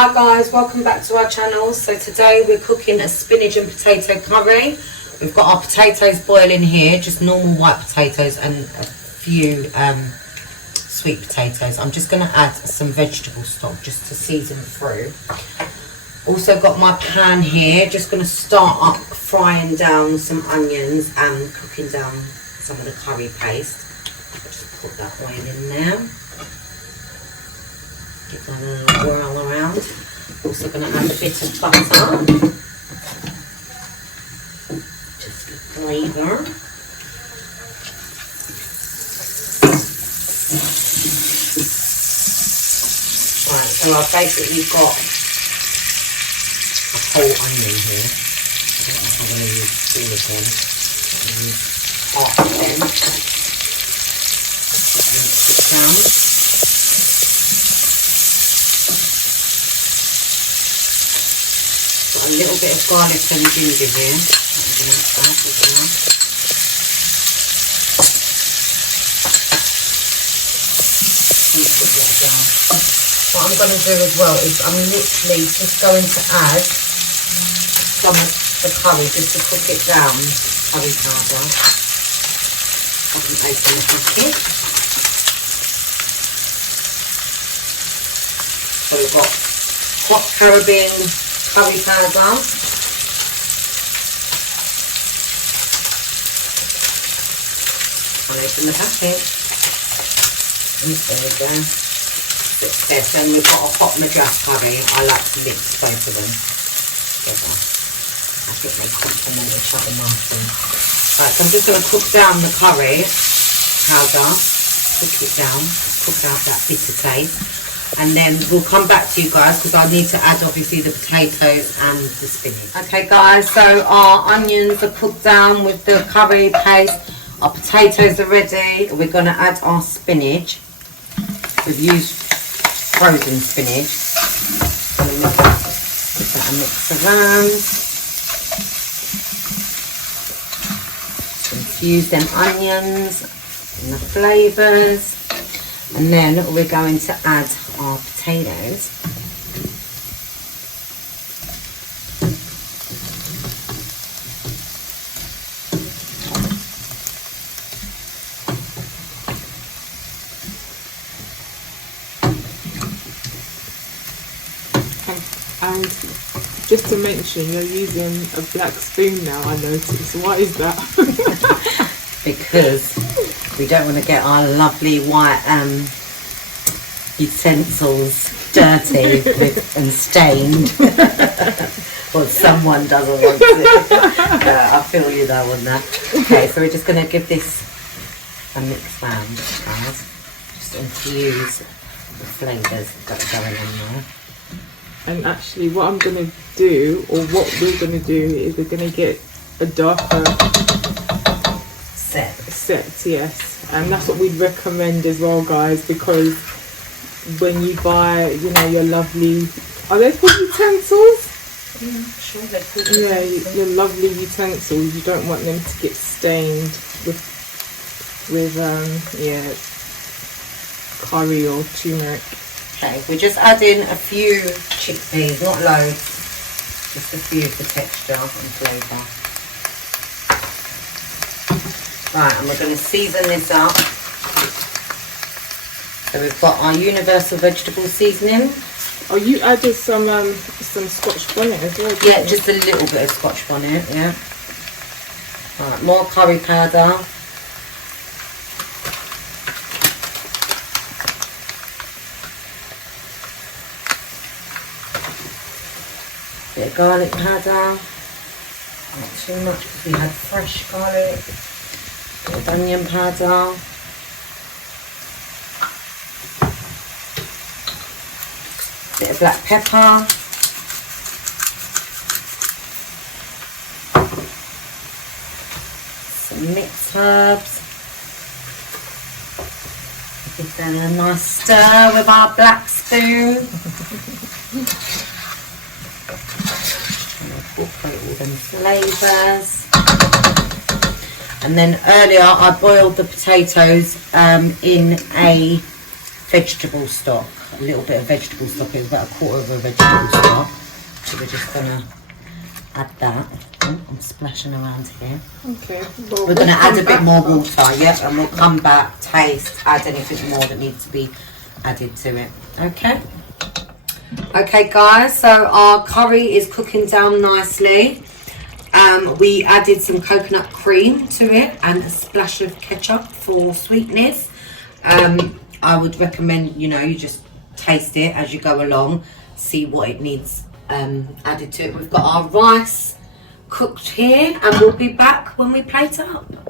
Hi guys, welcome back to our channel. So today we're cooking a spinach and potato curry. We've got our potatoes boiling here, just normal white potatoes and a few sweet potatoes. I'm just going to add some vegetable stock just to season through. Also got my pan here, just going to start up frying down some onions and cooking down some of the curry paste. I'll just put that oil in there. Get that a little whirl around. Also going to add a bit of butter. Just for flavour. Right, so I've basically got a whole onion here. I don't know if I'm going to use two of them. I'm going to use half of them. Mix it down. Got a little bit of garlic and ginger here that I'm going to add as well. Put that down. What I'm going to do as well is I'm literally just going to add some of the curry just to cook it down, curry powder. I can open the packet. So we've got hot Caribbean curry powder, I'll open the packet, and there we go, this, and we've got a hot madras curry. I like to mix both of them together, I think they complement each other nicely. Right, so I'm just going to cook down the curry powder, cook it down, cook out that bitter taste. And then we'll come back to you guys because I need to add obviously the potatoes and the spinach. Okay guys, so our onions are cooked down with the curry paste. Our potatoes are ready. We're going to add our spinach. We've used frozen spinach. Give that a mix around. Infuse them onions and the flavours. And then we're going to add our potatoes. And just to mention, you're using a black spoon now, I noticed. What is that? Because we don't want to get our lovely white utensils dirty and stained. Well, someone doesn't want to. I feel you though on that. Okay, so we're just going to give this a mix round, guys. Just infuse the flavours that are going in there. And actually what I'm going to do, or what we're going to do, is we're going to get a darker set, yes, and that's what we'd recommend as well, guys, because when you buy, you know, your lovely, are they called utensils? Yeah, sure they're called utensils. Your lovely utensils, you don't want them to get stained with curry or turmeric. Okay, we're just adding a few chickpeas, not loads, just a few for texture and flavour. Right, and we're going to season this up. So we've got our universal vegetable seasoning. Oh, you added some Scotch bonnet as well? Yeah, just a little bit of Scotch bonnet, yeah. Right, more curry powder. Bit of garlic powder. Not too much because we had fresh garlic. Bit of onion powder. Bit of black pepper. Some mixed herbs. Give that a nice stir with our black spoon. Incorporate all them flavours. And then earlier I boiled the potatoes in a vegetable stock. a little bit of vegetable stock. It's about a quarter of a vegetable stock. So we're just gonna add that. Oh, I'm splashing around here. Okay. Well, we're gonna add a bit more water, yeah, and we'll come back, taste, add anything more that needs to be added to it. Okay. Okay, guys. So our curry is cooking down nicely. We added some coconut cream to it and a splash of ketchup for sweetness. I would recommend, you know, you just taste it as you go along, see what it needs added to it. We've got our rice cooked here, and we'll be back when we plate up.